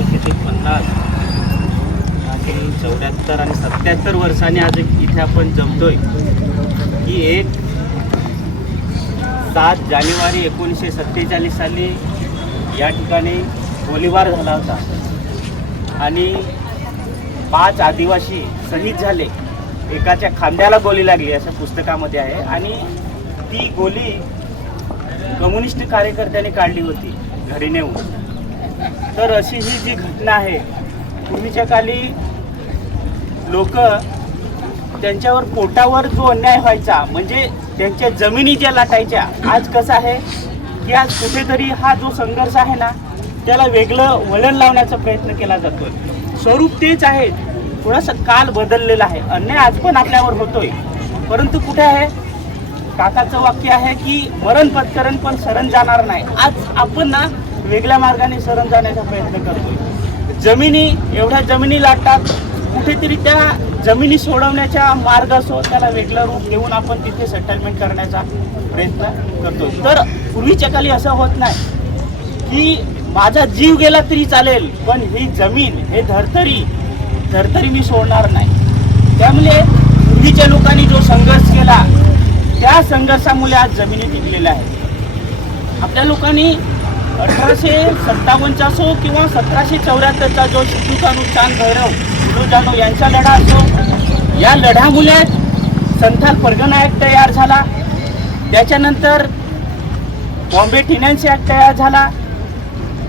किती पन्नास चौऱ्याहत्तर आणि सत्याहत्तर वर्षाने आज इथे आपण जमतोय. की एक सात जानेवारी एकोणीसशे सत्तेचाळीस साली या ठिकाणी गोळीबार झाला होता. आणि पाच आदिवासी शहीद झाले. एकाच्या खांद्याला गोळी लागली असं पुस्तकामध्ये आहे. आणि ती गोळी कम्युनिस्ट कार्यकर्त्यांनी काढली होती घरी नेऊन तर अशी ही जी घटना आहे पूर्वीच्या काली लोक त्यांच्यावर पोटावर जो अन्याय व्हायचा म्हणजे त्यांच्या जमिनी ज्या लाटायच्या आज कसं आहे की आज कुठेतरी हा जो संघर्ष आहे ना त्याला वेगळं वळण लावण्याचा प्रयत्न केला जातोय. स्वरूप तेच आहे थोडासा काल बदललेला आहे. अन्याय आज पण आपल्यावर होतोय. परंतु कुठे आहे? काकाचं वाक्य आहे की मरण पत्करण पण सरण जाणार नाही. आज आपण ना वेगळ्या मार्गाने शरण जाण्याचा प्रयत्न करतो जमिनी एवढ्या जमिनी लाटतात कुठेतरी त्या जमिनी सोडवण्याचा मार्ग असो त्याला वेगळं रूप देऊन आपण तिथे सेटलमेंट करण्याचा प्रयत्न करतो तर पूर्वीच्या काली असं होत नाही की माझा जीव गेला तरी चालेल पण ही जमीन हे धरतरी धरतरी मी सोडणार नाही. त्यामुळे पूर्वीच्या लोकांनी जो संघर्ष केला त्या संघर्षामुळे आज जमिनी टिकलेल्या आहेत. आपल्या लोकांनी अठराशे सत्तावन्नचा असो किंवा सतराशे चौऱ्याहत्तरचा जो सिद्धू चांद भैरव सिद्धू जानू यांचा लढा असो या लढ्यामुळे संथाल परगणा ॲक्ट तयार झाला. त्याच्यानंतर बॉम्बे टिनॅन्स ॲक्ट तयार झाला.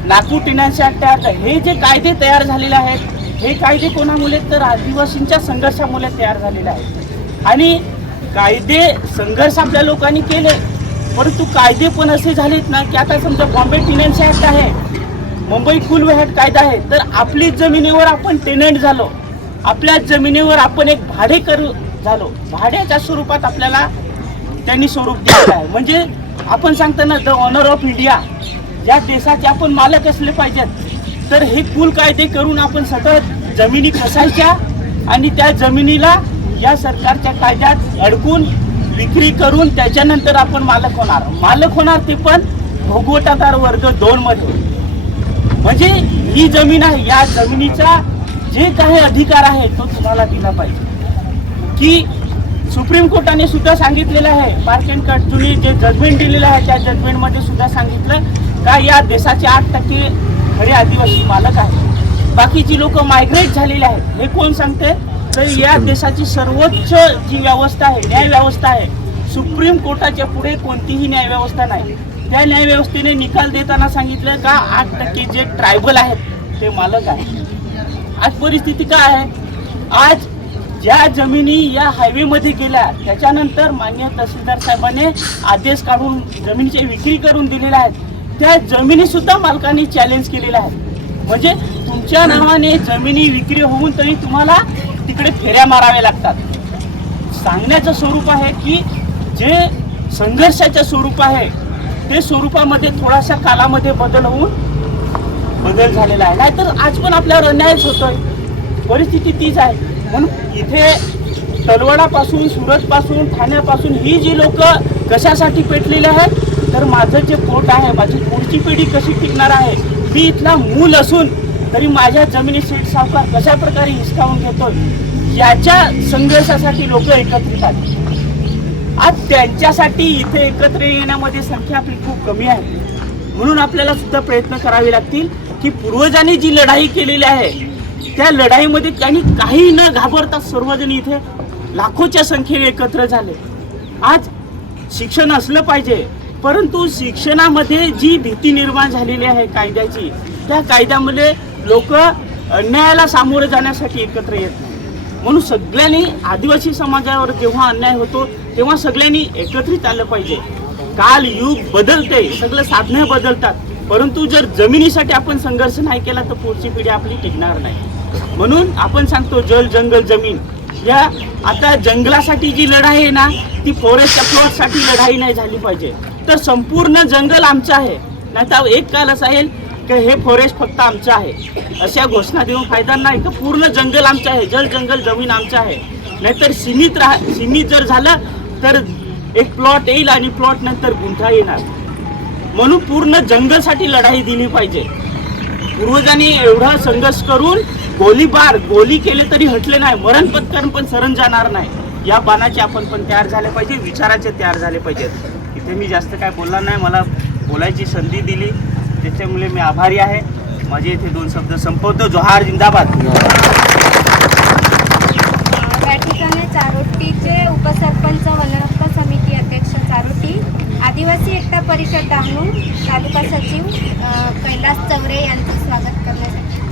नागपूर टिनॅन्स ॲक्ट तयार झाला. हे जे कायदे तयार झालेले आहेत हे कायदे कोणामुळे तर आदिवासींच्या संघर्षामुळे तयार झालेले आहेत. आणि कायदे संघर्ष आपल्या लोकांनी केले. परंतु कायदे पण असे झालेत ना की आता समजा बॉम्बे टेनंट्स ॲक्ट आहे मुंबई कुल वेहट कायदा आहे तर आपली जमिनीवर आपण टेनंट झालो आपल्या जमिनीवर आपण एक भाडे करू झालो भाड्याच्या स्वरूपात आपल्याला त्यांनी स्वरूप दिलेलं आहे. म्हणजे आपण सांगताना द ऑनर ऑफ इंडिया या देशाचे आपण मालक असले पाहिजेत तर हे कुल कायदे करून आपण सतत जमिनी खसायच्या आणि त्या जमिनीला या सरकारच्या कायद्यात अडकून विक्री करून त्याच्यानंतर आपण मालक होणार. मालक होणार ते पण भोगवटादार वर्ग दोन मध्ये. म्हणजे ही जमीन आहे या जमिनीचा जे काही अधिकार आहे तो तुम्हाला दिला पाहिजे. की सुप्रीम कोर्टाने सुद्धा सांगितलेलं आहे पार्क अँड कट जुनी जे जजमेंट दिलेलं आहे त्या जजमेंटमध्ये सुद्धा सांगितलं का या देशाचे आठ टक्के खरे आदिवासी मालक आहेत. बाकीची लोक मायग्रेट झालेले आहेत. हे कोण सांगते? तर या देशाची सर्वोच्च जी व्यवस्था आहे न्याय व्यवस्था आहे सुप्रीम कोर्टाच्या पुढे कोणतीही न्याय व्यवस्था नाही. त्या न्याय व्यवस्थेने निकाल देताना सांगितलं का आठ टक्के जे ट्रायबल आहेत ते मालक आहेत. आज परिस्थिती काय आहे? आज ज्या जमिनी या हायवेमध्ये गेल्या त्याच्यानंतर मान्य तहसीलदार साहेबांनी आदेश काढून जमिनीची विक्री करून दिलेल्या आहेत. त्या जमिनी सुद्धा मालकांनी चॅलेंज केलेल्या आहेत. म्हणजे तुमच्या नावाने जमिनी विक्री होऊन तरी तुम्हाला तिकडे फेऱ्या माराव्या लागतात. सांगण्याचं स्वरूप आहे की जे संघर्षाचं स्वरूप आहे ते स्वरूपामध्ये थोडासा कालामध्ये बदल होऊन बदल झालेला आहे. नाहीतर आज पण आपल्यावर अन्यायच होतोय. परिस्थिती तीच आहे. म्हणून इथे तलवाडापासून सुरतपासून ठाण्यापासून ही जी लोक कशासाठी पेटलेली आहेत तर माझं जे पोट आहे माझी पुढची पिढी कशी टिकणार आहे मी इथला मूल असून तरी माझ्या जमिनी सीट सावकार कशा प्रकारे हिसकावून घेतोय याच्या संघर्षासाठी लोक एकत्रित आहेत. आज त्यांच्यासाठी इथे एकत्र येण्यामध्ये संख्या आपली खूप कमी आहे. म्हणून आपल्याला सुद्धा प्रयत्न करावे लागतील की पूर्वजांनी जी लढाई केलेली आहे त्या लढाईमध्ये त्यांनी काही न घाबरता सर्वजण इथे लाखोच्या संख्येने एकत्र झाले. आज शिक्षण असलं पाहिजे परंतु शिक्षणामध्ये जी भीती निर्माण झालेली आहे कायद्याची त्या कायद्यामध्ये लोक अन्यायाला सामोरं जाण्यासाठी एकत्र येत नाही. म्हणून सगळ्यांनी आदिवासी समाजावर जेव्हा अन्याय होतो तेव्हा सगळ्यांनी एकत्रित आलं पाहिजे. काल युग बदलते सगळं साधनं बदलतात. परंतु जर जमिनीसाठी आपण संघर्ष नाही केला तर पुढची पिढी आपली टिकणार नाही. म्हणून आपण सांगतो जल जंगल जमीन. या आता जंगलासाठी जी लढाई आहे ना ती फॉरेस्ट प्लॉटसाठी लढाई नाही झाली पाहिजे. तर संपूर्ण जंगल आमचं आहे. नाही तर एक काल असेल आहे की हे फॉरेस्ट फक्त आमचं आहे. अशा घोषणा देऊन फायदा नाही तर पूर्ण जंगल आमचं आहे. जल जंगल जमीन आमचं आहे. नाहीतर सीमित राह सीमित जर झालं तर एक प्लॉट येईल आणि प्लॉट नंतर गुंठा येणार. म्हणून पूर्ण जंगलसाठी लढाई दिली पाहिजे. पूर्वजांनी एवढा संघर्ष करून गोलीबार गोली केले तरी हटले नाही. मरण पत्करण पण सरण जाणार नाही. या बाणाचे आपण पण तयार झाले पाहिजे विचाराचे तयार झाले पाहिजेत. इथे मी जास्त काय बोलला नाही. मला बोलायची संधी दिली. त्याच्यामुळे मी आभारी आहे. माझे इथे दोन शब्द संपवतो. जोहार जिंदाबाद. या ठिकाणी चारोटीचे उपसरपंच वनरक्षक समिती अध्यक्ष चारोटी आदिवासी एकता परिषद डहाणू तालुका सचिव कैलास चवरे यांचं स्वागत करण्यासाठी.